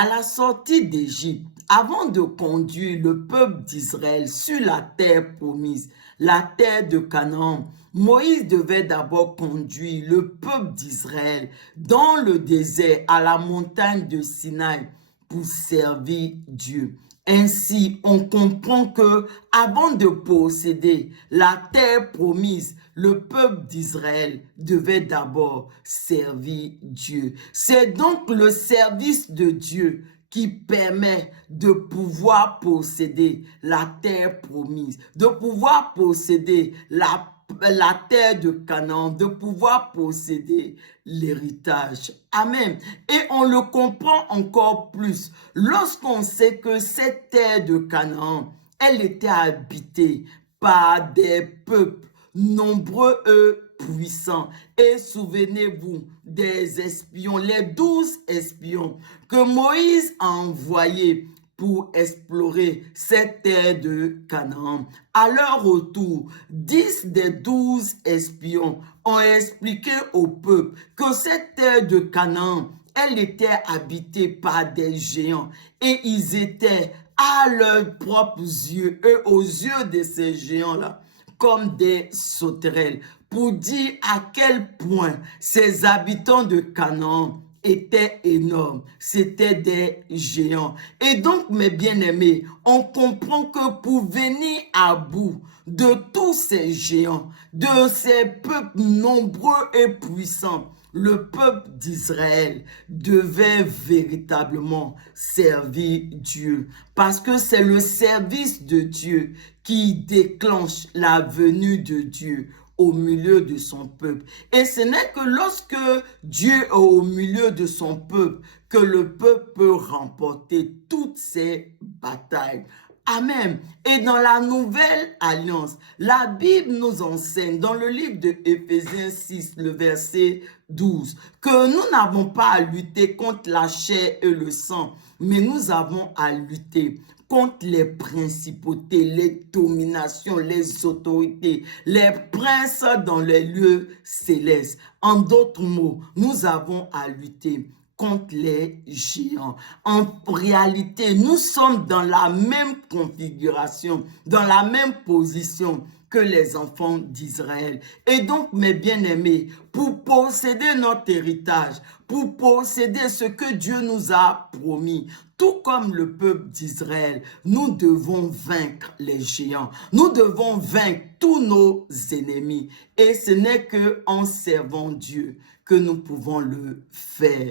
À la sortie d'Égypte, avant de conduire le peuple d'Israël sur la terre promise, la terre de Canaan, Moïse devait d'abord conduire le peuple d'Israël dans le désert à la montagne de Sinaï pour servir Dieu. Ainsi, on comprend que avant de posséder la terre promise, le peuple d'Israël devait d'abord servir Dieu. C'est donc le service de Dieu qui permet de pouvoir posséder la terre promise, de pouvoir posséder la terre de Canaan, de pouvoir posséder l'héritage. Amen. Et on le comprend encore plus lorsqu'on sait que cette terre de Canaan, elle était habitée par des peuples nombreux et puissants. Et souvenez-vous des espions, les 12 espions que Moïse a envoyés pour explorer cette terre de Canaan. À leur retour, 10 des 12 espions ont expliqué au peuple que cette terre de Canaan, elle était habitée par des géants et ils étaient à leurs propres yeux et aux yeux de ces géants-là comme des sauterelles pour dire à quel point ces habitants de Canaan étaient énormes, c'étaient des géants. Et donc, mes bien-aimés, on comprend que pour venir à bout de tous ces géants, de ces peuples nombreux et puissants, le peuple d'Israël devait véritablement servir Dieu. Parce que c'est le service de Dieu qui déclenche la venue de Dieu au milieu de son peuple. Et ce n'est que lorsque Dieu est au milieu de son peuple que le peuple peut remporter toutes ces batailles. Amen. Et dans la nouvelle alliance, la Bible nous enseigne dans le livre de Éphésiens 6, le verset 12, que nous n'avons pas à lutter contre la chair et le sang, mais nous avons à lutter contre les principautés, les dominations, les autorités, les princes dans les lieux célestes. En d'autres mots, nous avons à lutter contre les géants. En réalité, nous sommes dans la même configuration, dans la même position que les enfants d'Israël. Et donc, mes bien-aimés, pour posséder notre héritage, pour posséder ce que Dieu nous a promis, tout comme le peuple d'Israël, nous devons vaincre les géants. Nous devons vaincre tous nos ennemis. Et ce n'est qu'en servant Dieu que nous pouvons le faire.